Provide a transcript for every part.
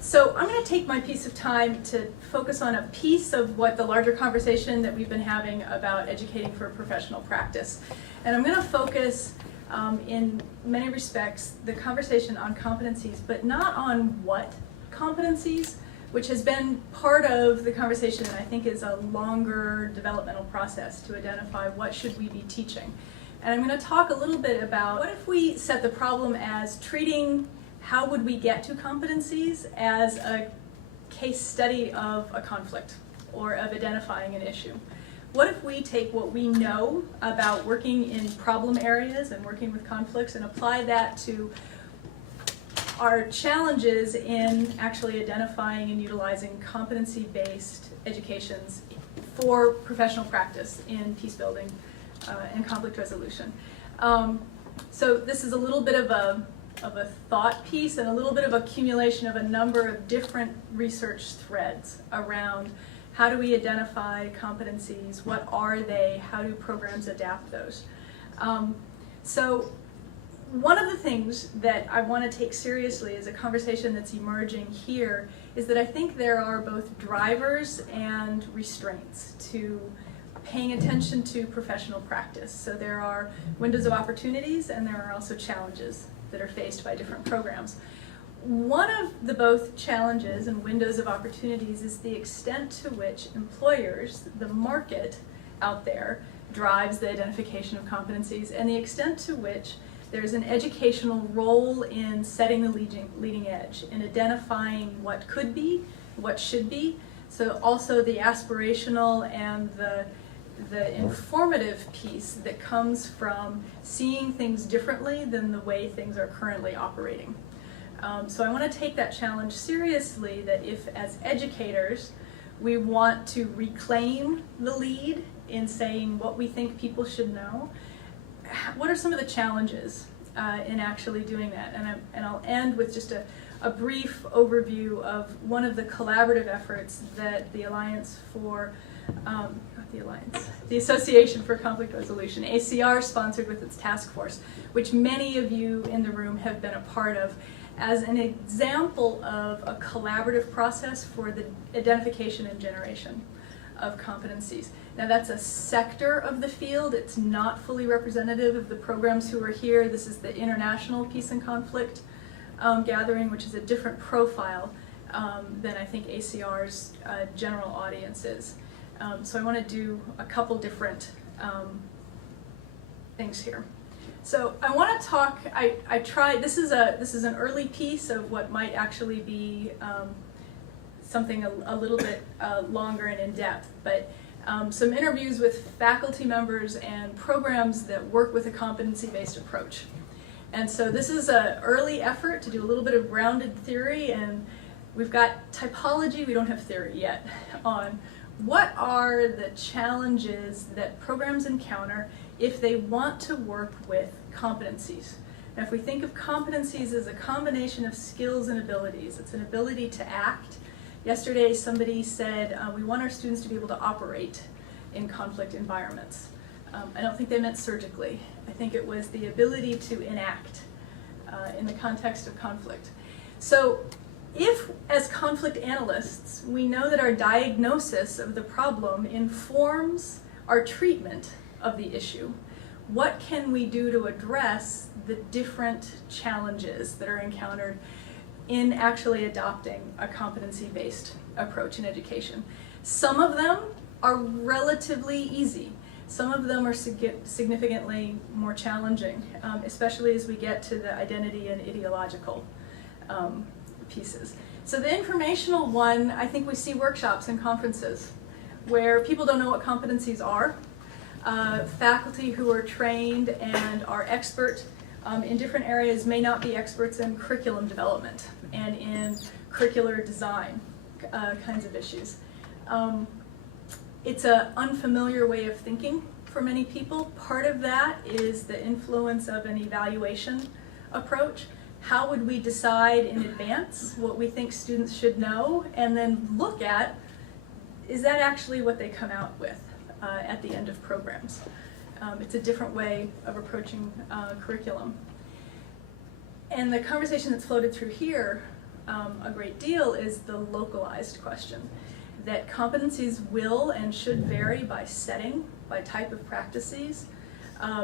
So I'm going to take my piece of time to focus on a piece of what the larger conversation that we've been having about educating for professional practice. And I'm going to focus, in many respects, the conversation on competencies, but not on what competencies, which has been part of the conversation and I think is a longer developmental process to identify what should we be teaching. And I'm going to talk a little bit about what if we set the problem as treating how would we get to competencies as a case study of a conflict or of identifying an issue. What if we take what we know about working in problem areas and working with conflicts and apply that to our challenges in actually identifying and utilizing competency-based educations for professional practice in peace building and conflict resolution. So this is a little bit of a thought piece and a little bit of accumulation of a number of different research threads around how do we identify competencies, what are they, how do programs adapt those. So one of the things that I want to take seriously is a conversation that's emerging here is that I think there are both drivers and restraints to paying attention to professional practice. So there are windows of opportunities and there are also challenges that are faced by different programs. One of the both challenges and windows of opportunities is the extent to which employers, the market out there, drives the identification of competencies and the extent to which there's an educational role in setting the leading edge, in identifying what could be, what should be. So also the aspirational and the informative piece that comes from seeing things differently than the way things are currently operating. So I want to take that challenge seriously, that if as educators we want to reclaim the lead in saying what we think people should know, what are some of the challenges in actually doing that? And I'll end with just a brief overview of one of the collaborative efforts that the Alliance for the Association for Conflict Resolution, ACR, sponsored with its task force, which many of you in the room have been a part of, as an example of a collaborative process for the identification and generation of competencies. Now that's a sector of the field. It's not fully representative of the programs who are here. This is the International Peace and Conflict Gathering, which is a different profile than I think ACR's general audience is. So I want to do a couple different things here. So I want to talk, I tried, this is an early piece of what might actually be something a little bit longer and in depth, but some interviews with faculty members and programs that work with a competency-based approach. And so this is an early effort to do a little bit of grounded theory, and we've got typology, we don't have theory yet, on what are the challenges that programs encounter if they want to work with competencies. Now if we think of competencies as a combination of skills and abilities, it's an ability to act. Yesterday somebody said we want our students to be able to operate in conflict environments. I don't think they meant surgically. I think it was the ability to enact in the context of conflict. So if, as conflict analysts, we know that our diagnosis of the problem informs our treatment of the issue, what can we do to address the different challenges that are encountered in actually adopting a competency-based approach in education? Some of them are relatively easy. Some of them are significantly more challenging, especially as we get to the identity and ideological pieces. So the informational one, I think we see workshops and conferences where people don't know what competencies are. Faculty who are trained and are expert in different areas may not be experts in curriculum development and in curricular design kinds of issues. It's an unfamiliar way of thinking for many people. Part of that is the influence of an evaluation approach. How would we decide in advance what we think students should know, and then look at, is that actually what they come out with at the end of programs? It's a different way of approaching curriculum. And the conversation that's floated through here a great deal is the localized question, that competencies will and should vary by setting, by type of practices,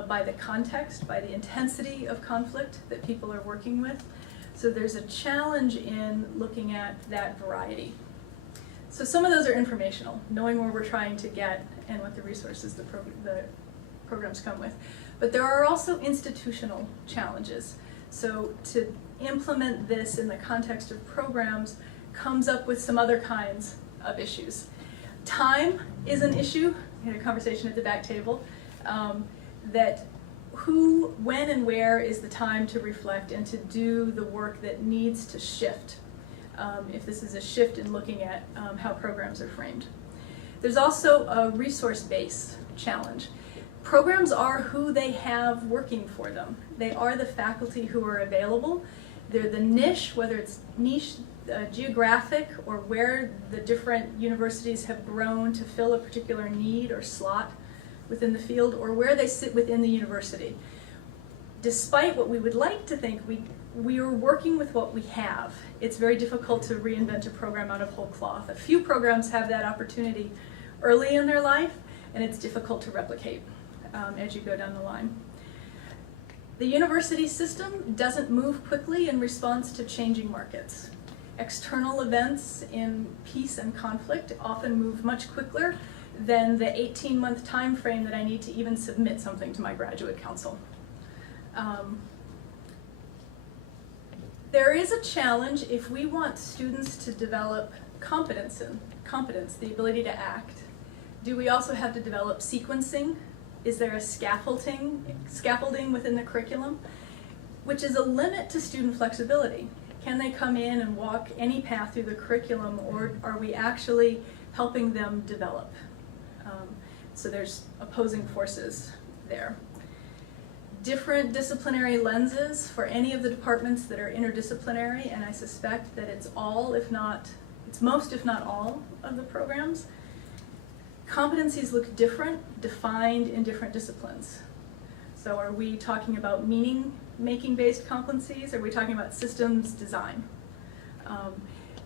by the context, by the intensity of conflict that people are working with. So there's a challenge in looking at that variety. So some of those are informational, knowing where we're trying to get and what the resources the programs come with. But there are also institutional challenges. So to implement this in the context of programs comes up with some other kinds of issues. Time is an issue. We had a conversation at the back table that who, when, and where is the time to reflect and to do the work that needs to shift, if this is a shift in looking at how programs are framed. There's also a resource-based challenge. Programs are who they have working for them. They are the faculty who are available. They're the niche, whether it's niche geographic or where the different universities have grown to fill a particular need or slot within the field, or where they sit within the university. Despite what we would like to think, we are working with what we have. It's very difficult to reinvent a program out of whole cloth. A few programs have that opportunity early in their life, and it's difficult to replicate as you go down the line. The university system doesn't move quickly in response to changing markets. External events in peace and conflict often move much quicker than the 18-month time frame that I need to even submit something to my graduate council. There is a challenge if we want students to develop competence, the ability to act. Do we also have to develop sequencing? Is there a scaffolding within the curriculum? Which is a limit to student flexibility. Can they come in and walk any path through the curriculum, or are we actually helping them develop? So there's opposing forces there. Different disciplinary lenses for any of the departments that are interdisciplinary, and I suspect that it's most if not all of the programs. Competencies look different, defined in different disciplines. So are we talking about meaning-making based competencies? Are we talking about systems design?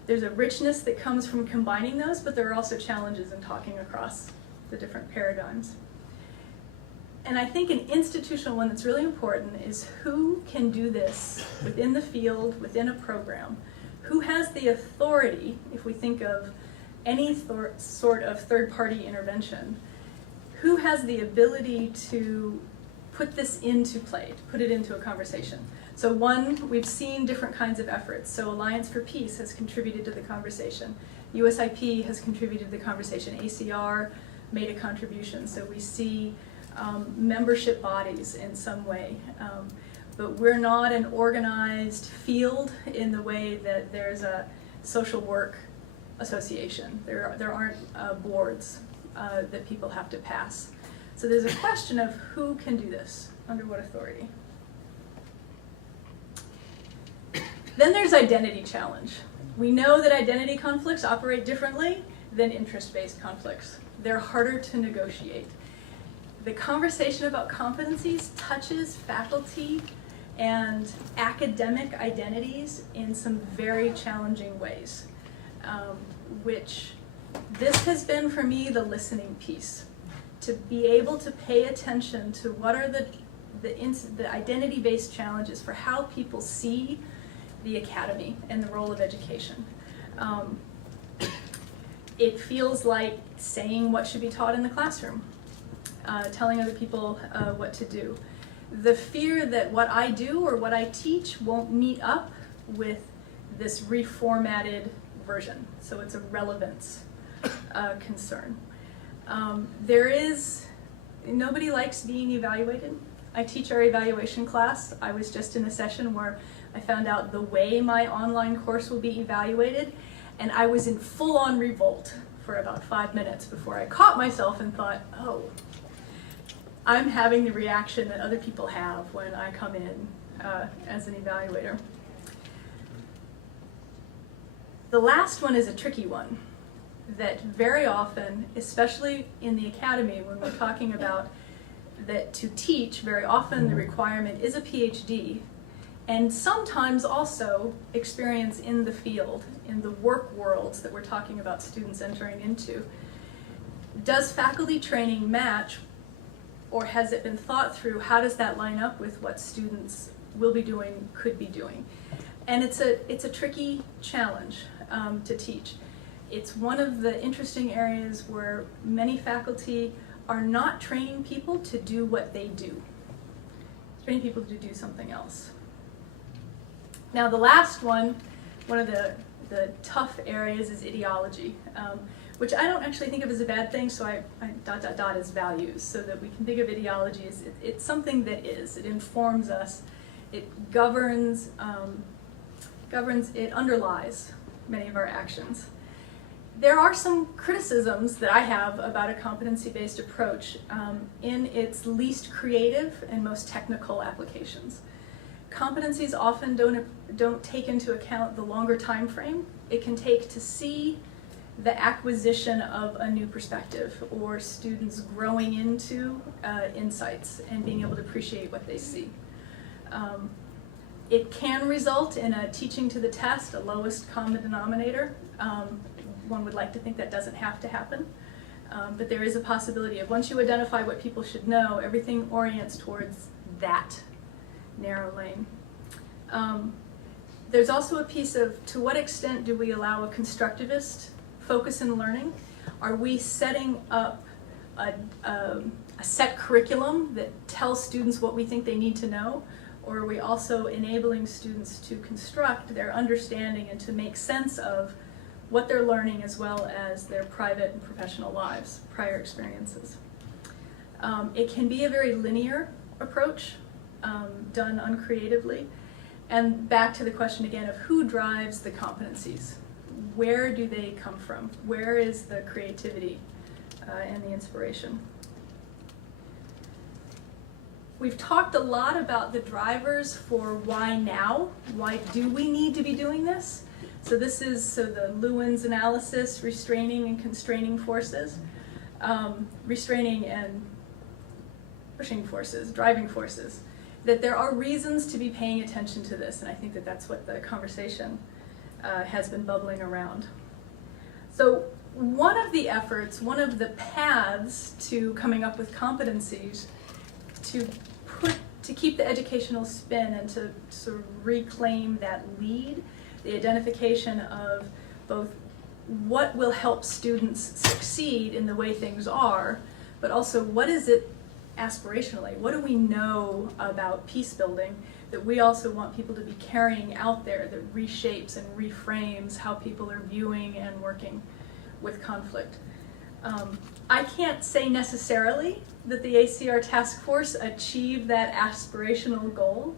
There's a richness that comes from combining those, but there are also challenges in talking across the different paradigms. And I think an institutional one that's really important is who can do this within the field, within a program? Who has the authority, if we think of any sort of third-party intervention, who has the ability to put this into play, to put it into a conversation? So one, we've seen different kinds of efforts. So Alliance for Peace has contributed to the conversation. USIP has contributed to the conversation. ACR made a contribution. So we see membership bodies in some way. But we're not an organized field in the way that there's a social work association. There aren't boards that people have to pass. So there's a question of who can do this, under what authority. Then there's identity challenge. We know that identity conflicts operate differently than interest-based conflicts. They're harder to negotiate. The conversation about competencies touches faculty and academic identities in some very challenging ways, which this has been for me the listening piece. To be able to pay attention to what are the identity-based challenges for how people see the academy and the role of education. It feels like saying what should be taught in the classroom, telling other people what to do. The fear that what I do or what I teach won't meet up with this reformatted version. So it's a relevance concern. Nobody likes being evaluated. I teach our evaluation class. I was just in a session where I found out the way my online course will be evaluated, and I was in full-on revolt for about 5 minutes before I caught myself and thought, oh, I'm having the reaction that other people have when I come in as an evaluator. The last one is a tricky one that very often, especially in the academy, when we're talking about that to teach, very often the requirement is a PhD, and sometimes also experience in the field, in the work worlds that we're talking about students entering into. Does faculty training match, or has it been thought through, how does that line up with what students will be doing, could be doing? And it's a tricky challenge to teach. It's one of the interesting areas where many faculty are not training people to do what they do. Training people to do something else. Now the last one of the tough areas is ideology, which I don't actually think of as a bad thing, so I is values, so that we can think of ideology as it's something that is. It informs us, it governs, it underlies many of our actions. There are some criticisms that I have about a competency-based approach in its least creative and most technical applications. Competencies often don't take into account the longer time frame it can take to see the acquisition of a new perspective, or students growing into insights and being able to appreciate what they see. It can result in a teaching to the test, a lowest common denominator. One would like to think that doesn't have to happen, but there is a possibility of, once you identify what people should know, everything orients towards that narrow lane. There's also a piece of, to what extent do we allow a constructivist focus in learning? Are we setting up a set curriculum that tells students what we think they need to know? Or are we also enabling students to construct their understanding and to make sense of what they're learning, as well as their private and professional lives, prior experiences? It can be a very linear approach, done uncreatively. And back to the question again of who drives the competencies. Where do they come from? Where is the creativity and the inspiration? We've talked a lot about the drivers for why now. Why do we need to be doing this? So this is the Lewin's analysis, restraining and constraining forces, restraining and pushing forces, driving forces. That there are reasons to be paying attention to this, and I think that that's what the conversation has been bubbling around. So one of the efforts, one of the paths to coming up with competencies to keep the educational spin and to sort of reclaim that lead, the identification of both what will help students succeed in the way things are, but also what is it aspirationally? What do we know about peace building that we also want people to be carrying out there, that reshapes and reframes how people are viewing and working with conflict? I can't say necessarily that the ACR task force achieved that aspirational goal,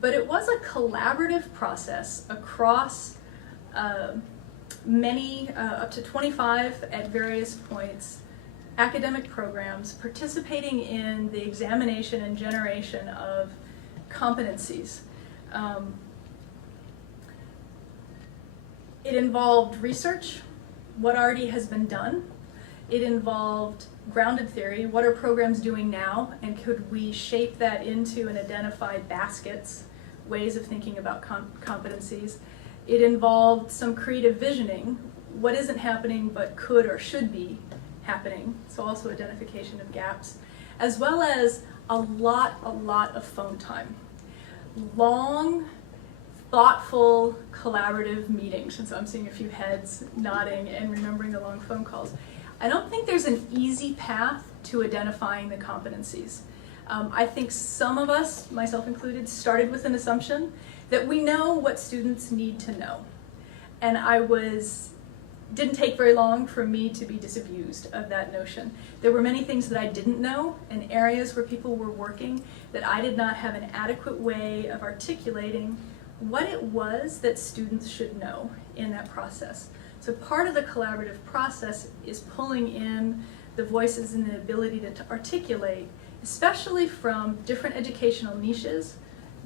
but it was a collaborative process across many, up to 25 at various points, academic programs participating in the examination and generation of competencies. It involved research, what already has been done. It involved grounded theory, what are programs doing now, and could we shape that into and identify baskets, ways of thinking about competencies. It involved some creative visioning, what isn't happening but could or should be happening, so also identification of gaps, as well as a lot of phone time. Long, thoughtful, collaborative meetings, and so I'm seeing a few heads nodding and remembering the long phone calls. I don't think there's an easy path to identifying the competencies. I think some of us, myself included, started with an assumption that we know what students need to know. And didn't take very long for me to be disabused of that notion. There were many things that I didn't know and areas where people were working that I did not have an adequate way of articulating what it was that students should know in that process. So part of the collaborative process is pulling in the voices and the ability to articulate, especially from different educational niches,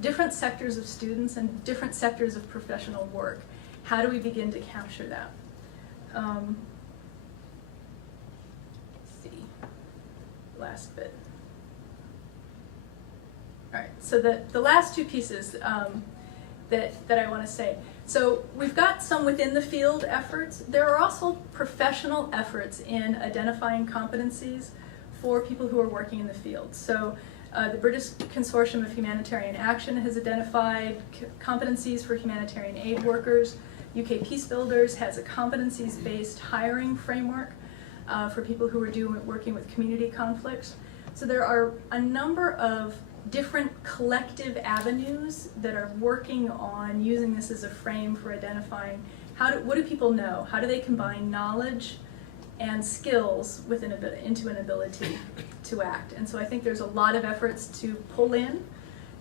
different sectors of students, and different sectors of professional work. How do we begin to capture that? Let's see, last bit. All right, so the last two pieces that I want to say. So we've got some within the field efforts. There are also professional efforts in identifying competencies for people who are working in the field. So the British Consortium of Humanitarian Action has identified competencies for humanitarian aid workers. UK Peace Builders has a competencies-based hiring framework for people who are working with community conflicts. So there are a number of different collective avenues that are working on using this as a frame for identifying what do people know? How do they combine knowledge and skills into an ability to act? And so I think there's a lot of efforts to pull in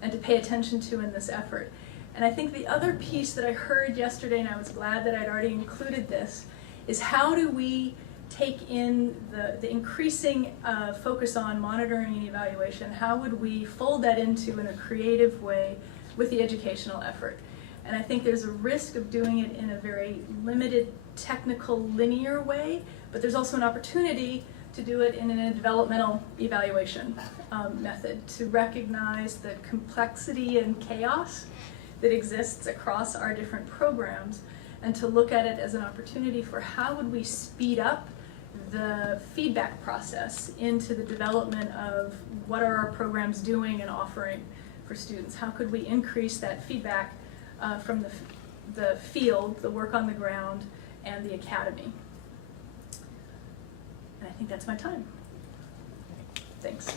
and to pay attention to in this effort. And I think the other piece that I heard yesterday, and I was glad that I'd already included this, is how do we take in the increasing focus on monitoring and evaluation? How would we fold that into in a creative way with the educational effort? And I think there's a risk of doing it in a very limited, technical, linear way, but there's also an opportunity to do it in a developmental evaluation method, to recognize the complexity and chaos that exists across our different programs, and to look at it as an opportunity for how would we speed up the feedback process into the development of what are our programs doing and offering for students. How could we increase that feedback from the field, the work on the ground, and the academy? And I think that's my time. Thanks.